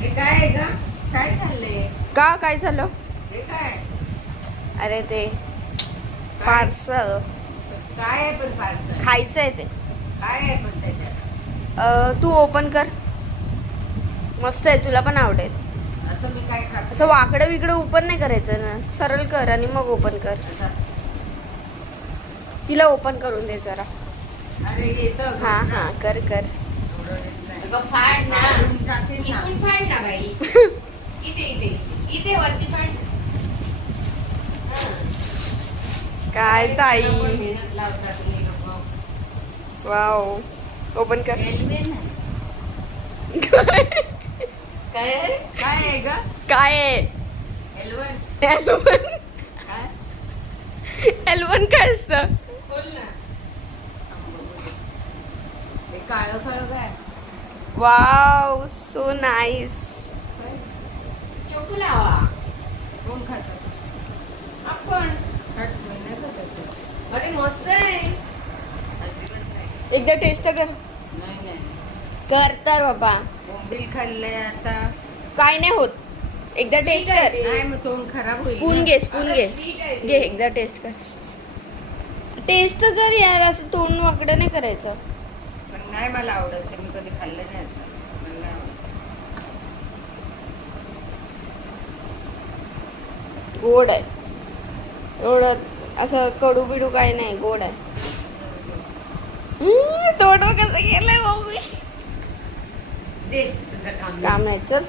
हे काय आहे ग? काय चाललंय? का काय झालं? हे काय? अरे ते पार्सल काय आहे पण पार्सल? खायचं आहे ते. काय आहे पण त्याच्यात? तू ओपन कर. मस्त आहे, तुला पण आवडेल. असं मी काय खात असं वाकडं विकडं ओपन नाही करायचं ना, सरळ कर आणि मग ओपन कर. तिला ओपन करून दे जरा. अरे येतं ग. हा हा कर कर. एवढं येत नाही. अगं फाड ना. फाडून टाकेन ना. इथून फाड ना बाई. इथे इथे इथे वरती फाड. हं. काय ताई. मेहनत लावता तुम्ही लोक. वाव. ओपन कर. रेल्वे ना. काय आहे? काय आहे ग? काय आहे? L one L one. काय? एलवन काय असतं? बोल ना. हे काळं काळं काय? Wow so nice. चोकू लावा. कोण खातं? आपण. खात मी नाही खात असं. अरे मस्त आहे. अजिबात नाही. एकदा टेस्ट कर. नाही नाही. कर तर बाबा. बोंबील खाल्लंय आता. काय नाही होत. एकदा टेस्ट कर. नाही मग तोंड खराब होईल. स्पून घे, स्पून घे. स्वीट आहे घे एकदा टेस्ट कर. टेस्ट कर यार, असं तोंड वाकडं नाही करायचं. पण नाही मला आवडत ते, मी कधी खाल्लं नाही असं. मला नाही आवडत. गोड आहे. एवढं असं कडू बिडू काही नाही, गोड आहे. तोंड कसं केलंय मम्मी. दे तुझं काम. काम नाही चल.